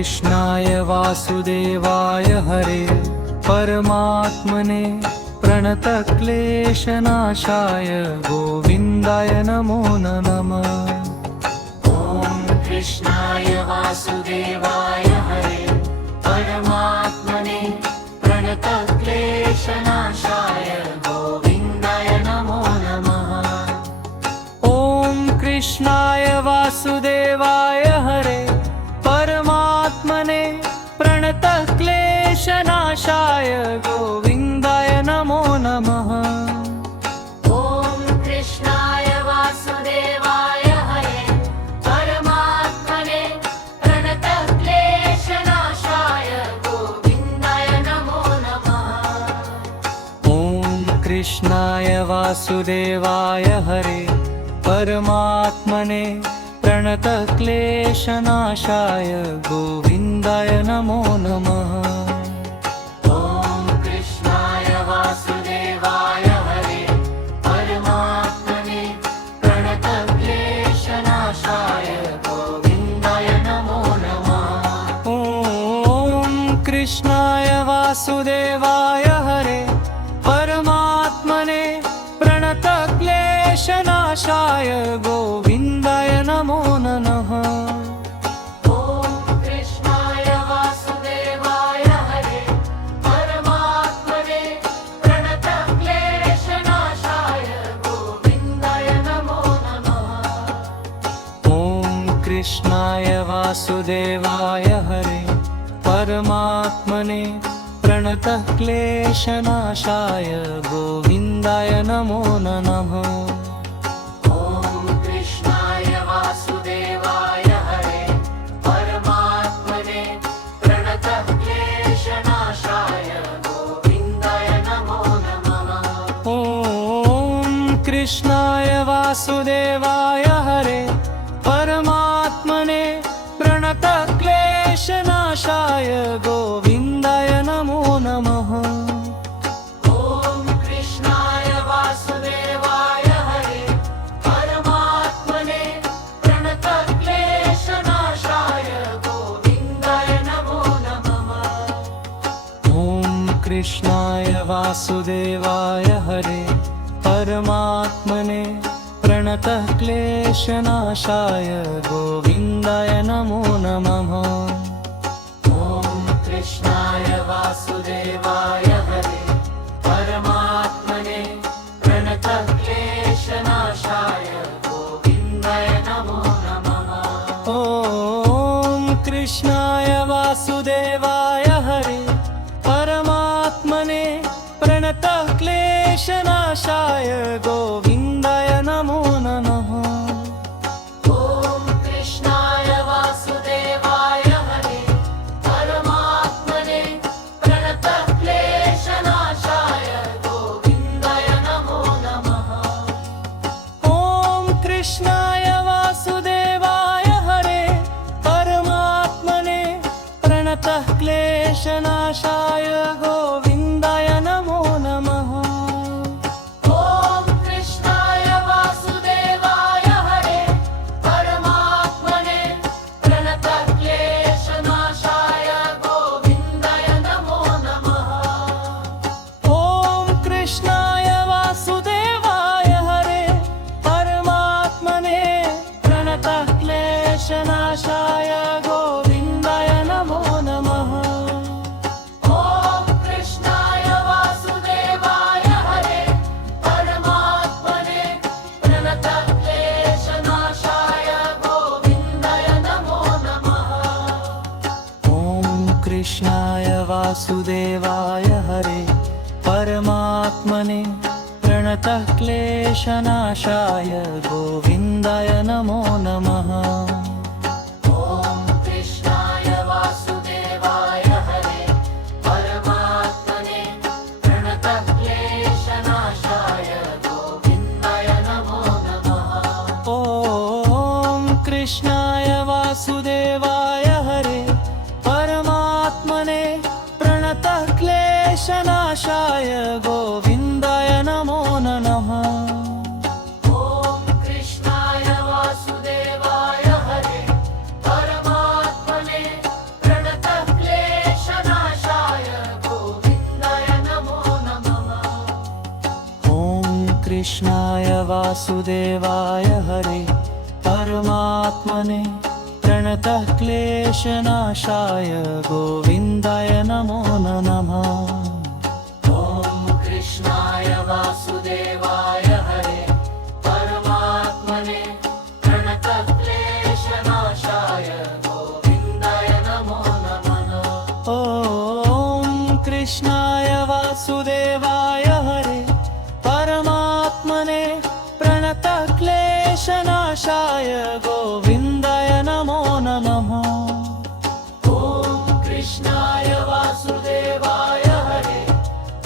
कृष्णाय वासुदेवाय हरे परमात्मने प्रणतक्लेशनाशाय गोविन्दाय नमो नमः। ॐ कृष्णाय वासुदेवाय हरे परमात्मने प्रणतक्लेशनाशाय गोविन्दाय नमो नमः। ॐ कृष्णाय वासुदेवाय हरे परमात्मने प्रणतक्लेशनाशाय गोविन्दाय नमो नमः। ॐ कृष्णाय वासुदेवाय हरे परमात्मने प्रणतक्लेशनाशाय गोविन्दाय नमो नमः। ॐ कृष्णाय वासुदेवाय हरे परमात्मने प्रणतक्लेशनाशाय गोविन्दाय नमो नमः। ॐ कृष्णाय वासुदेवाय हरे परमात्मने प्रणतक्लेशनाशाय गोविन्दाय नमो नमः। ॐ कृष्णाय वासुदेवाय हरे परमात्मने प्रणतक्लेशनाशाय गोविन्दाय नमो नमः। ॐ कृष्णाय वासुदेवाय हरे परमात्मने प्रणतक्लेशनाशाय गोविन्दाय नमो नमः। ॐ कृष्णाय वासुदेवाय हरे परमात्मने प्रणतक्लेशनाशाय गोविन्दाय नमो नमः। ॐ कृष्णाय वासुदेवाय हरे परमात्मने प्रणतक्लेशनाशाय गोविन्दाय नमो नमः। ॐ कृष्णाय वासुदेवाय हरे परमात्मने प्रणतक्लेशनाशाय गोविन्दाय नमो नमः। ॐ कृष्णाय वासुदेवाय हरे परमात्मने प्रणतक्लेशनाशाय गोविन्दाय नमो नमः। ॐ कृष्णाय वासुदेवाय हरे परमात्मने प्रणतक्लेशनाशाय गोविन्दाय नमो नमः। ॐ कृष्णाय वासुदेवाय हरे परमात्मने प्रणतक्लेशनाशाय गोविन्दाय नमो नमः। ॐ कृष्णाय वासुदेवाय हरे परमात्मने प्रणतक्लेशनाशाय गोविन्दाय नमो नमः। ॐ कृष्णाय वासुदेवाय हरे परमात्मने प्रणतक्लेशनाशाय गोविन्दाय नमो नमः। ॐ कृष्णाय वासुदेवाय हरे परमात्मने प्रणतक्लेशनाशाय गोविन्दाय नमो नमः। ॐ कृष्णाय वासुदेवाय हरे परमात्मने प्रणतक्लेशनाशाय गोविन्दाय नमो नमः। ॐ कृष्णाय वासुदेवाय हरे परमात्मने प्रणतक्लेशनाशाय गोविन्दाय नमो नमः। ॐ कृष्णाय वासुदेवाय हरे परमात्मने प्रणतक्लेशनाशाय गोविन्दाय नमो नमः। ॐ कृष्णाय वासुदेवाय हरे परमात्मने प्रणतक्लेशनाशाय गोविन्दाय नमो नमः। ॐ कृष्णाय वासुदेवाय हरे परमात्मने प्रणतक्लेशनाशाय गोविन्दाय नमो नमः। ॐ कृष्णाय वासुदेवाय हरे परमात्मने प्रणतक्लेशनाशाय गोविन्दाय नमो नमः। ॐ कृष्णाय वासुदेवाय हरे परमात्मने कृष्णाय वासुदेवाय हरे परमात्मने प्रणतः क्लेशनाशाय गोविन्दाय नमो नमः। ॐ कृष्णाय वासुदेवाय हरे परमात्मने प्रणतक्लेशनाशाय गोविन्दाय नमो नमः। ॐ कृष्णाय वासुदेवाय हरे परमात्मने प्रणतः क्लेशनाशाय गोविन्दाय नमो नमः। ॐ कृष्णाय वासुदेवाय हरे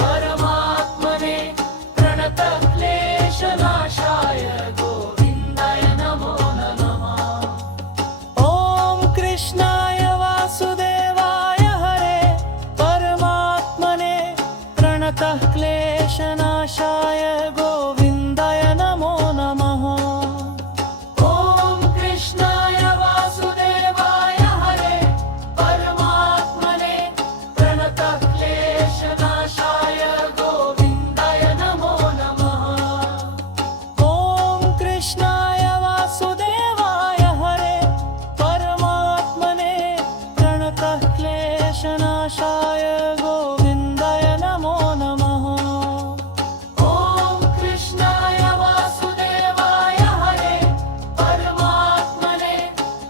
परमात्मने प्रणतक्लेशनाशाय गोविन्दाय नमो नमः। ॐ कृष्णाय वासुदेवाय हरे परमात्मने प्रणतः क्लेशनाशाय गोविन्दाय नमो नमः। ॐ कृष्णाय वासुदेवाय हरे परमात्मने प्रणतक्लेशनाशाय गोविन्दाय नमो नमः। ॐ कृष्णाय वासुदेवाय हरे परमात्मने प्रणतः क्लेशनाशाय गोविन्दाय नमो नमः। ॐ कृष्णाय वासुदेवाय हरे परमात्मने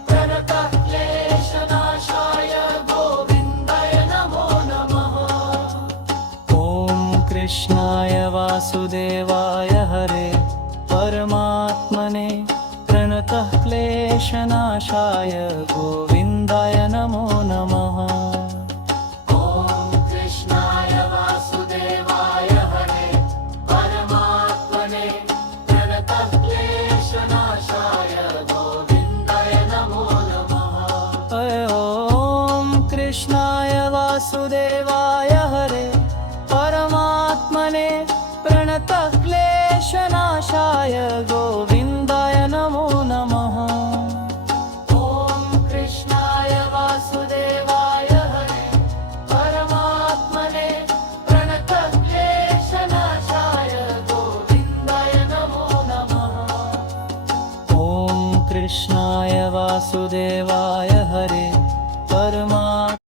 प्रणतक्लेशनाशाय गोविन्दाय नमो नमः। ॐ कृष्णाय वासुदेवाय हरे परमात्मने प्रणतः क्लेशनाशाय गोविन्दाय नमो नमः। ॐ कृष्णाय वासुदेवाय हरे परमात्मने प्रणतक्लेशनाशाय गोविन्दाय नमो नमः। ॐ कृष्णाय वासुदेवाय हरे परमात्मने प्रणतः क्लेशनाशाय गोविन्दाय नमो नमः। ॐ कृष्णाय वासुदेवाय हरे परमात्मने प्रणतक्लेशनाशाय गोविन्दाय नमो नमः। ॐ कृष्णाय वासुदेवाय